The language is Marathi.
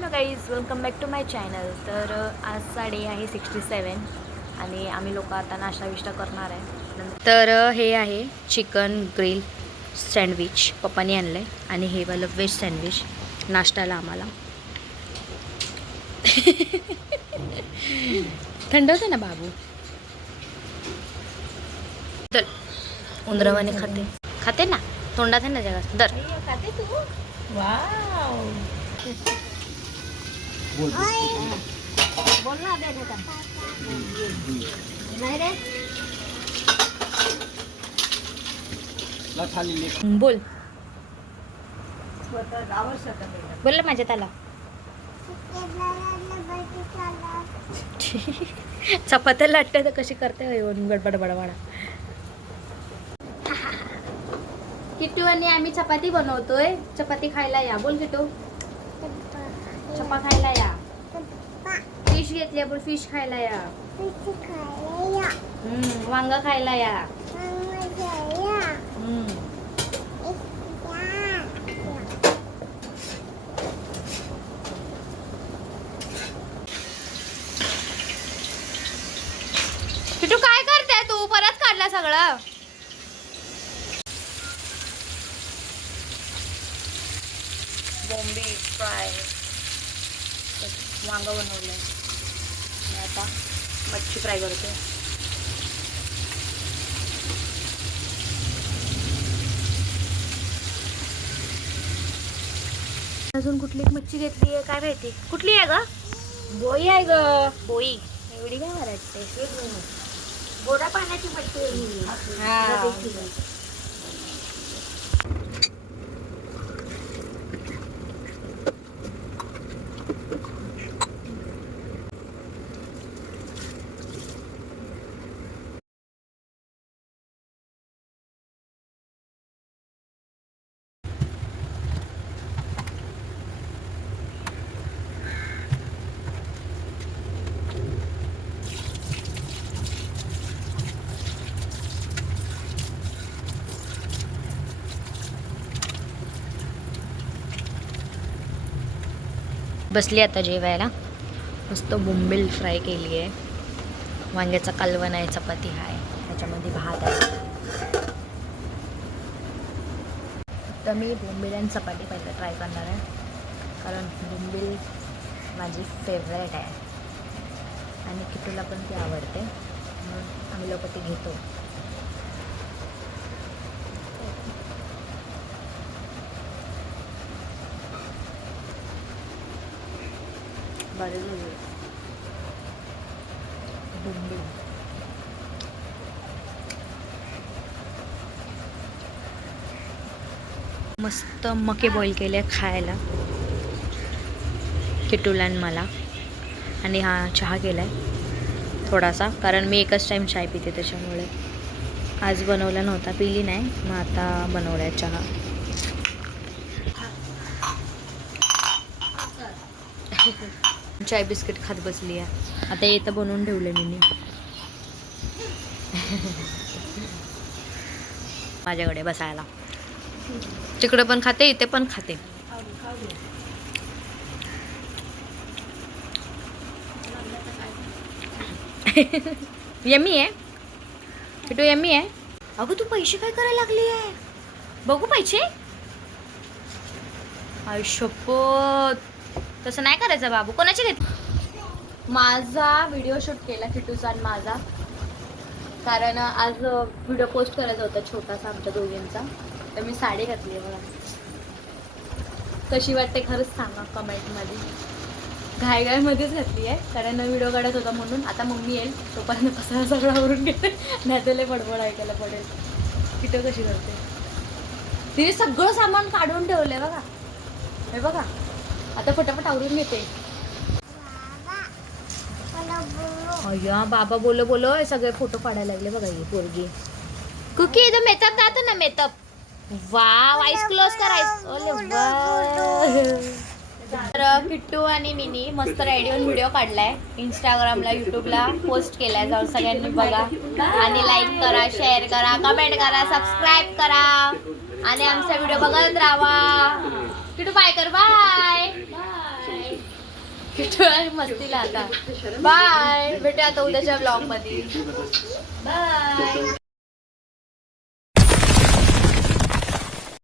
Hello guys, welcome back to my channel. तर आजचा डे आहे 67 आणि आम्ही लोक आता नाश्ता विष्टा करणार आहे. तर हे आहे चिकन ग्रिल सँडविच पप्पाने आणलं आहे आणि हे वालं व्हेज सँडविच नाश्त्याला आम्हाला. थंड होतं ना बाबू. चल उंदरावाने खाते ना, तोंडात आहे ना जगात दर खाते तू. वाव बोल ना बोल बोल माझ्या त्याला चपात्या लाटते तर कशी करते बडबड बडबडा. किट्टू आणि आम्ही चपाती बनवतोय. चपाती खायला या. बोल किट्टू, चपा खायला या. फिश घेतली आपण, फिश खायला या. वांग खायला या. किट्टू काय करते तू? परत काढला सगळं. बॉम्बे फ्राय वांग बनवलंय. आता मच्छी फ्राय करते. अजून कुठली मच्छी घेतली आहे काय माहिती. कुठली आहे ग? बोई आहे ग. बोई एवढी काय वाटते? गोडा पाण्याची मच्छी. हा बसली आता जेवायला. मस्त बोंबील फ्राय केली आहे, वांग्याचा कालवण आहे, चपाती आहे, त्याच्यामध्ये भात आहे. तर मी बोंबील आणि चपाती पहिलं ट्राय करणार आहे, कारण बोंबील माझी फेवरेट आहे आणि किटूला पण ती आवडते, म्हणून आम्ही लोक ती घेतो. बोंबील मस्त मके बॉईल केले खायला किटूला आणि मला. आणि हा चहा केला आहे थोडासा, कारण मी एकच टाईम चाय पिते, त्याच्यामुळे आज बनवला नव्हता, पिली नाही, मग आता बनवला आहे चहा. चाय बिस्किट खात बसली आहे. आता येतं बनवून ठेवलं मी माझ्याकडे बसायला. तिकडे पण खाते, इथे पण खाते. यम्मी आहे किटू, यम्मी आहे. अगं तू पैसे काय करायला लागली आहे? बघू पैसे. आयुष्यपत तसं नाही करायचं बाबू. कोणाचे घेतले? माझा व्हिडिओ शूट केला किटूचा आणि माझा, कारण आज व्हिडिओ पोस्ट करायचा होता छोटासा आमच्या दोघींचा. तर मी साडी घातली आहे. मला कशी वाटते खरंच सांगा कमेंटमध्ये. घाईघाईमध्येच घातली आहे, कारण व्हिडिओ काढत होता म्हणून. आता मम्मी येईल तोपर्यंत पसारा सगळं आवरून घेते, नाही त्याला बडबड ऐकायला पडेल. किटू कशी करते, तिने सगळं सामान काढून ठेवलंय बघा. हे बघा, आता फटाफट आवरून घेते. अय्या बाबा बोलो बोलो, सगळे फोटो काढायला लागले बघा. ही पोरगी कुकी इथं मेकअप जातो ना, मेकअप. वाव, आईस क्लोज करायचं. तर किट्टू आणि मिनी मस्त रेडी होऊन व्हिडिओ काढलाय, इंस्टाग्रामला युट्यूबला पोस्ट केलाय. जाऊन सगळ्यांनी बघा आणि लाईक करा, शेअर करा, कमेंट करा, सबस्क्राईब करा आणि आमचा व्हिडिओ बघत राहा. किट्टू बाय कर. बाय. किटू आहे मस्तीला आता. बाय, भेटूया आता उद्याच्या ब्लॉग मध्ये. बाय.